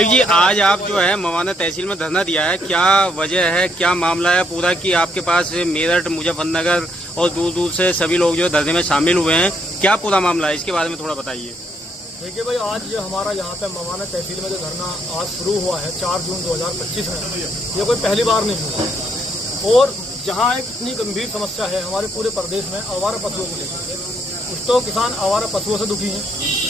प्रतीक जी, आज आप जो है मवाना तहसील में धरना दिया है, क्या वजह है, क्या मामला है पूरा कि आपके पास मेरठ, मुजफ्फरनगर और दूर दूर से सभी लोग जो धरने में शामिल हुए हैं, क्या पूरा मामला है, इसके बारे में थोड़ा बताइए। देखिए भाई, आज जो हमारा यहाँ पे मवाना तहसील में जो धरना आज शुरू हुआ है 4 जून 2025 में, ये कोई पहली बार नहीं हुआ। और जहाँ एक इतनी गंभीर समस्या है हमारे पूरे प्रदेश में आवारा पशुओं को लेकर, कुछ तो किसान आवारा पशुओं से दुखी हैं,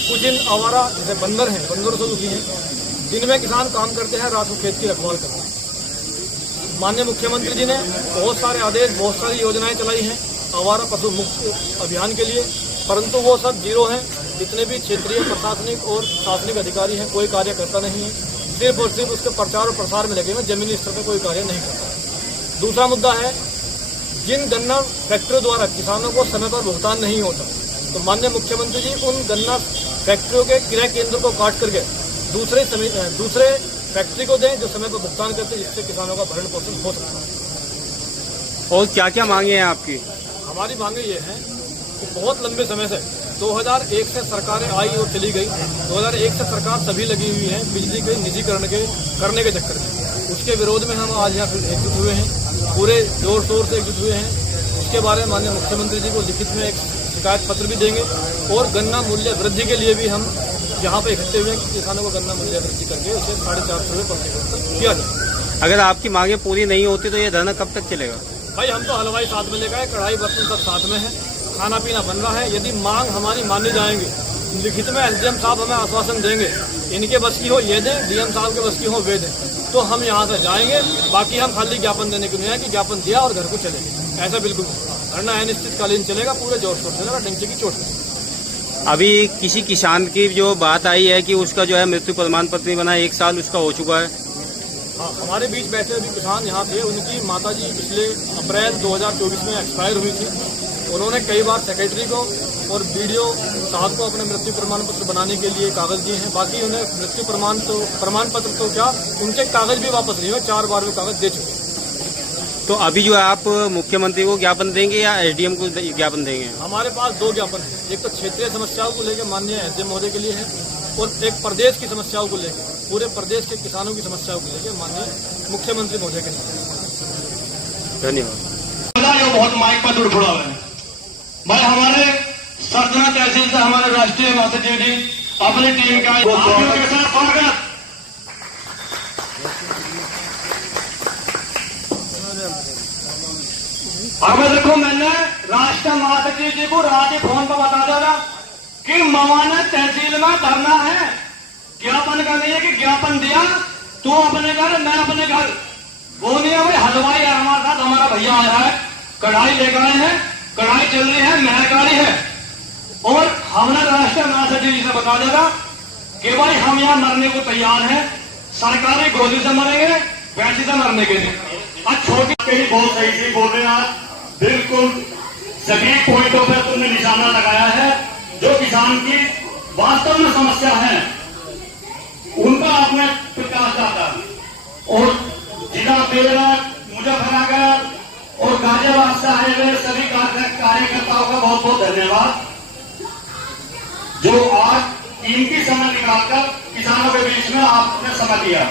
कुछ इन आवारा जैसे बंदर हैं, बंदरों से दुखी हैं। दिन में किसान काम करते हैं, रात को खेत की रखवाल करते हैं। माननीय मुख्यमंत्री जी ने बहुत सारे आदेश, बहुत सारी योजनाएं चलाई हैं आवारा पशु मुक्त अभियान के लिए, परंतु वो सब जीरो हैं। जितने भी क्षेत्रीय प्रशासनिक और शासनिक अधिकारी हैं, कोई कार्य करता नहीं है, सिर्फ और सिर्फ उसके प्रचार और प्रसार में लगे हुए, जमीनी स्तर पर कोई कार्य नहीं करता। दूसरा मुद्दा है, जिन गन्ना फैक्ट्रियों द्वारा किसानों को समय पर भुगतान नहीं होता, तो माननीय मुख्यमंत्री जी उन गन्ना फैक्ट्रियों के क्रय केंद्र को काट करके दूसरे फैक्ट्री को दें जो समय पर भुगतान करते, जिससे किसानों का भरण पोषण हो सकता है। और क्या क्या मांगे हैं आपकी? हमारी मांगे ये हैं कि बहुत लंबे समय से 2001 से सरकारें आई और चली गई। 2001 से सरकार सभी लगी हुई है बिजली के निजीकरण करने के चक्कर में। उसके विरोध में हम आज यहाँ एकजुट हुए हैं, पूरे जोर शोर से एकजुट हुए हैं। उसके बारे में माननीय मुख्यमंत्री जी को लिखित में एक शिकायत पत्र भी देंगे और गन्ना मूल्य वृद्धि के लिए भी हम यहाँ पे इकट्ठे हुए हैं कि किसानों को गन्ना मूल्य वृद्धि करके उसे 450 रुपये प्रति क्विंटल किया जाए। अगर आपकी मांगे पूरी नहीं होती तो ये धरना कब तक चलेगा? भाई, हम तो हलवाई साथ में लेकर आए, कढ़ाई बर्तन सब साथ में है, खाना पीना बन रहा है। यदि मांग हमारी मानी जाएंगी, लिखित में एसडीएम साहब हमें आश्वासन देंगे, इनके बस की हो ये दें, डीएम साहब के बस की हो वे दें, तो हम यहाँ से जाएंगे। बाकी हम खाली ज्ञापन देने के लिए कि ज्ञापन दिया और घर को चले गए, ऐसा बिल्कुल धरना अनिश्चितकालीन चलेगा, पूरे जोर शोर चलेगा, डंके की चोट में। अभी किसी किसान की जो बात आई है कि उसका जो है मृत्यु प्रमाण पत्र बना 1 साल उसका हो चुका है। हाँ, हमारे बीच बैठे अभी किसान यहाँ थे, उनकी माताजी पिछले अप्रैल 2024 में एक्सपायर हुई थी। उन्होंने कई बार सेक्रेटरी को और बीडीओ साहब को अपने मृत्यु प्रमाण पत्र बनाने के लिए कागज दिए हैं। बाकी उन्हें मृत्यु प्रमाण पत्र तो क्या, उनके कागज भी वापस नहीं हुए, 4 बार वे कागज दे चुके। तो अभी जो है आप मुख्यमंत्री को ज्ञापन देंगे या एसडीएम को ज्ञापन देंगे? हमारे पास 2 ज्ञापन है, एक तो क्षेत्रीय समस्याओं को लेकर माननीय एसडीएम महोदय के लिए है और एक प्रदेश की समस्याओं को लेकर, पूरे प्रदेश के किसानों की समस्याओं को लेकर माननीय मुख्यमंत्री महोदय के लिए। धन्यवाद। बहुत माइक पर जुड़ पड़ा है भाई। हमारे सरजना तहसील से हमारे राष्ट्रीय महासचिव जी अपनी टीम का स्वागत। अब देखो, मैंने राष्ट्रीय महासचिव जी को रात ही फोन पर बता दिया कि मवाना तहसील में धरना है, ज्ञापन का नहीं है कि ज्ञापन दिया तू अपने घर मैं अपने घर, वो नहीं है भाई। हलवाई है हमारे साथ, हमारा भैया आया है, कढ़ाई लेकर आए हैं, कढ़ाई चल रही है, महकाड़ी है। और हमने राष्ट्रीय महासचिव जी से बता दिया कि भाई हम यहाँ मरने को तैयार हैं, सरकारी गोली से मरेंगे, वैसे से मरने के लिए। अब छोटी कहीं बहुत सही से बोल रहे हैं, बिल्कुल सभी पॉइंटों पर तुमने निशाना लगाया है। जो किसान की वास्तव में समस्या है उनका आपने प्रकाश डाला और जिला मेरठ, मुजफ्फरनगर और गाजियाबाद से आए हुए सभी कार्यकर्ताओं का बहुत बहुत धन्यवाद, जो आज कीमती समय निकालकर किसानों के बीच में आपने समय दिया।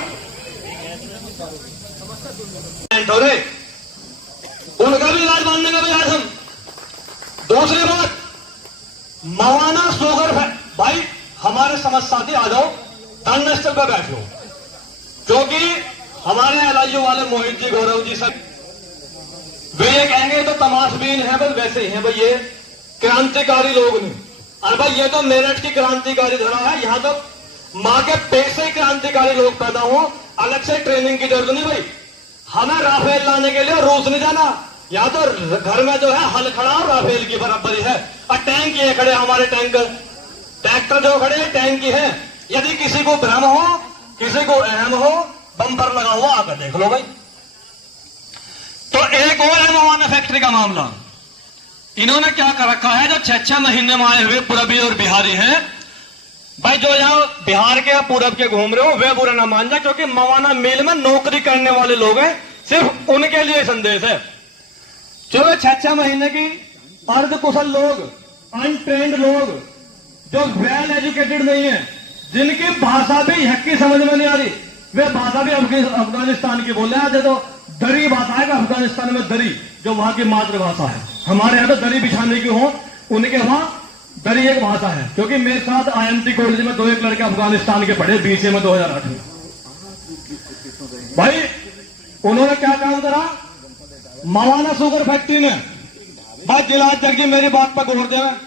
उनका भी इलाज मानने का भी आज हम। दूसरी बात, मवाना शुगर भाई हमारे समझ साथी आ जाओ, धरना स्थल पर बैठो, क्योंकि हमारे एलआईयू वाले मोहित जी, गौरव जी सब वे ये कहेंगे तो तमाशबीन है, बस वैसे ही है भाई, ये क्रांतिकारी लोग नहीं। अरे भाई, ये तो मेरठ की क्रांतिकारी धरा है, यहाँ तो माँ के पेट से क्रांतिकारी लोग पैदा हो, अलग से ट्रेनिंग की जरूरत नहीं भाई। हमें राफेल लाने के लिए रूस नहीं जाना, यहाँ तो घर में जो है हल खड़ा और राफेल की बराबरी है। और टैंक ये खड़े, हमारे ट्रैक्टर जो खड़े टैंक की है। यदि किसी को भ्रम हो, किसी को अहम हो, बम्पर लगा हुआ आकर देख लो भाई। तो एक और है मवाना फैक्ट्री का मामला। इन्होंने क्या कर रखा है, जो 6-6 महीने में आए हुए पूरबी और बिहारी हैं भाई, जो यहाँ बिहार के या पूरब के घूम रहे हो वे बुरा ना मान जाए, क्योंकि मवाना मिल में नौकरी करने वाले लोग हैं, सिर्फ उनके लिए संदेश है। जो 6-6 महीने की अर्ध कुशल लोग, अनट्रेंड लोग, जो वेल एजुकेटेड नहीं है, जिनकी भाषा भी यहाँ की समझ में नहीं आ रही, वे भाषा भी अफगानिस्तान की बोल रहे हैं। तो दरी भाषा है अफगानिस्तान में, दरी जो वहां की मातृभाषा है। हमारे यहाँ तो दरी बिछाने की हो, उनके वहां दरी एक भाषा है। क्योंकि मेरे साथ IMT कॉलेज में 2 एक लड़के अफगानिस्तान के पढ़े BCA में 2008 में। भाई उन्होंने क्या काम करा, मवाना शुगर फैक्ट्री में, बात जिलाज जग जी मेरी बात पर गौर देना,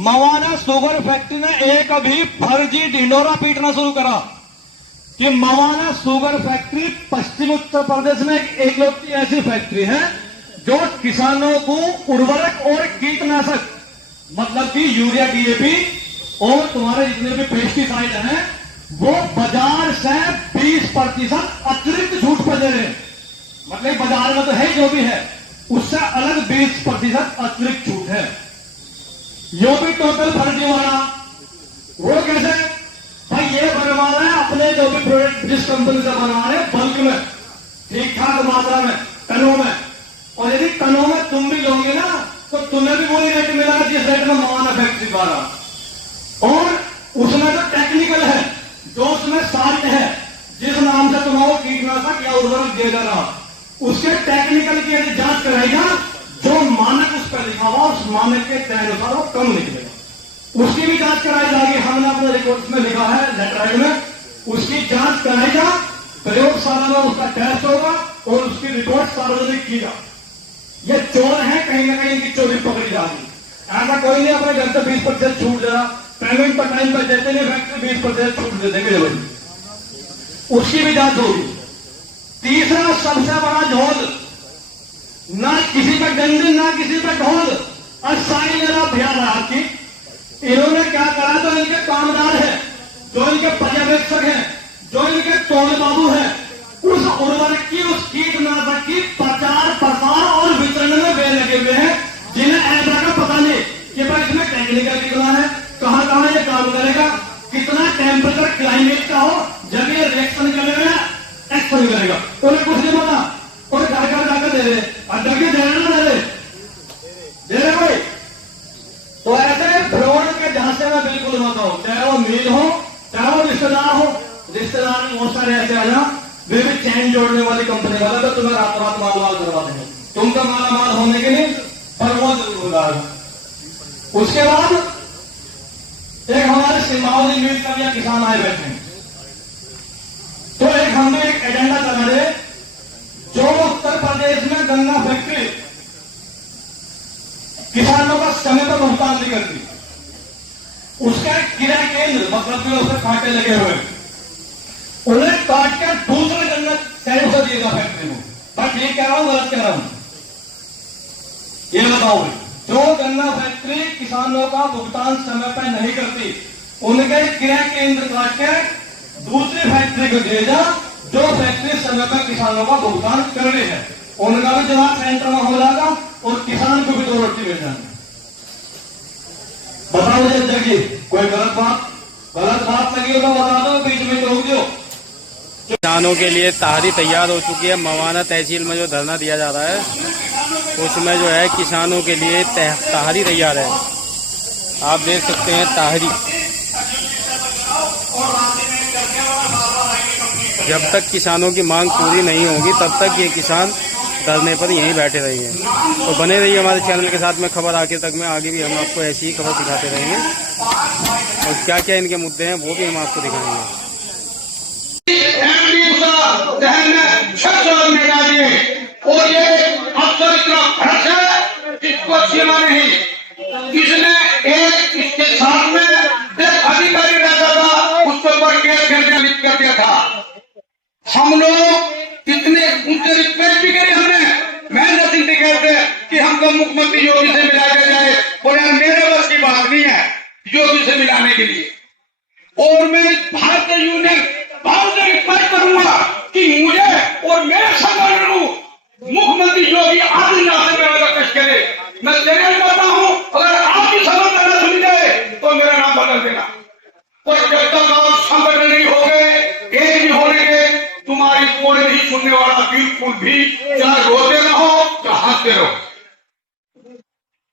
मवाना शुगर फैक्ट्री ने एक अभी फर्जी ढिंडोरा पीटना शुरू करा कि मवाना शुगर फैक्ट्री पश्चिम उत्तर प्रदेश में एक लौती ऐसी फैक्ट्री है जो किसानों को उर्वरक और कीटनाशक, मतलब कि यूरिया DAP और तुम्हारे जितने भी पेस्टिसाइड हैं, वो बाजार से 20% अतिरिक्त छूट पर दे रहे हैं। मतलब बाजार में तो है जो भी है, उससे अलग 20% अतिरिक्त छूट है। यो भी टोटल फर्जी वाला। वो कैसे भाई, ये बनवा रहे हैं अपने जो भी प्रोडक्ट जिस कंपनी से बनवा रहे हैं बल्क में, ठीक ठाक मात्रा में, टनों में, और यदि टनों में तुम भी लोगे ना तो तुम्हें भी वही रेट मिलेगा जिस रेट में मवाना फैक्ट्री द्वारा। और उसमें जो टेक्निकल है, जो उसमें साइट है, जिस नाम से तुम्हारा कीटनाशक या उर्वरक दिया जा रहा, उसके टेक्निकल की यदि जांच कराएगा, जो मानक उस पर लिखा हुआ उस मानक के तय अनुसार वो कम निकलेगा, उसकी भी जांच कराई जाएगी। हमने अपने रिपोर्ट में लिखा है लेटराइड में, उसकी जांच कराएगा, प्रयोगशाला में उसका टेस्ट होगा और उसकी रिपोर्ट सार्वजनिक की जाए। ये चोर है, कहीं ना कहीं इनकी चोरी पकड़ी जाएगी। ऐसा कोई नहीं अपने घर से 20% छूट दे रहा, पेमेंट पर टाइम पर देते नहीं, फैक्ट्री 20% छूट दे देंगे भाई, उसकी भी जांच होगी। तीसरा सबसे बड़ा झोल, ना किसी पे डंडे ना किसी पे ढोल, अस्थायी मेरा अभियान है आपकी। इन्होंने क्या करा, जो इनके कामदार है, जो इनके पर्यवेक्षक हैं, जो इनके तोड़ बाबू हैं, उस उर्वरक की, उस कीटनाशक की प्रचार प्रसार और वितरण में वे लगे हुए हैं, जिन्हें ऐसा का पता नहीं कि भाई इसमें टेक्निकल कितना है, कहां कहां ये काम करेगा, कितना टेम्परेचर क्लाइमेट का हो, जब ये रिएक्शन करेगा एक्शन करेगा, उन्हें कुछ नहीं पता। और घर घर जाकर दे रहे, अंदर के दे रहे ना दे रहे भाई। तो ऐसे फ्रॉड के झांसे में बिल्कुल मत हो, चाहे वो मील हो, चाहे वो रिश्तेदार हो। रिश्तेदार में बहुत सारे ऐसे आ जाओ, वे भी चैन जोड़ने वाली कंपनी वाला, तो तुम्हें रात रात माल माल करवा देंगे, तुम तो माला माल होने के लिए पर वो जरूर होगा। उसके बाद एक हमारे सिमावली मील का भी किसान आए बैठे हैं, तो एक हमने एक एजेंडा चला रहे, जो उत्तर प्रदेश में गन्ना फैक्ट्री किसानों का समय पर भुगतान नहीं करती, उसका क्रय केंद्र, मतलब कि उसके कांटे लगे हुए, उन्हें काट कर दूसरे गन्ना टाइम से दिएगा फैक्ट्री को। मैं ठीक कह रहा हूं गलत कह रहा हूं, ये बताओ। जो गन्ना फैक्ट्री किसानों का भुगतान समय पर नहीं करती, उनके क्रय केंद्र काट के दूसरी फैक्ट्री को भेजा, जो फैक्ट्री समय पर किसानों का भुगतान कर रही है, उनका भी जवाब सेंटर में हो जाएगा और किसान को भी 2 रोटी मिल जाएंगे। बताओ मुझे देखिए, कोई गलत बात लगी हो तो बता दो, बीच में रोक दो। किसानों के लिए ताहरी तैयार हो चुकी है। मवाना तहसील में जो धरना दिया जा रहा है, उसमें जो है किसानों के लिए ताहरी तैयार है। आप देख सकते हैं ताहरी। जब तक किसानों की मांग पूरी नहीं होगी, तब तक ये किसान धरने पर यहीं बैठे रहेंगे। तो बने रहिए हमारे चैनल के साथ में, खबर आगे तक में, आगे भी हम आपको ऐसी ही खबर दिखाते रहेंगे और क्या क्या इनके मुद्दे हैं वो भी हम आपको दिखाएंगे। और ये अफसर इतना भ्रष्ट है, इसको सीमा नहीं। इसने एक इसके साथ में एक अधिकारी रहता था, उसके ऊपर केस कर दिया था। हम लोग इतने उनसे रिक्वेस्ट भी करी हमने, महेंद्र सिंह जी कहते कि हमको मुख्यमंत्री योगी से मिलाया जाए, और यार मेरे बस की बात नहीं है योगी से मिलाने के लिए। और मैं भारतीय यूनियन भारत से रिक्वेस्ट करूंगा कि मुझे और मेरे संगठन को मुख्यमंत्री योगी आदित्यनाथ से मेरा रिक्वेस्ट करे। मैं चैलेंज करता हूं, अगर आपकी समर्थन सुन जाए तो मेरा नाम बदल देना। और जब तक आप संगठन नहीं हो गए, एक भी होने के, तुम्हारी कोई नहीं सुनने वाला बिल्कुल भी, चाहे रोते रहो चाहे हंसते रहो।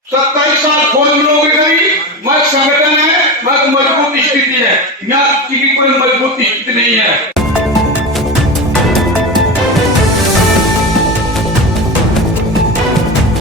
27 साल खोज लोग करी, मैं संगठन है मग मजबूत स्थिती आहे, या ठिकाणी पण मजबूत स्थिती नाही आहे.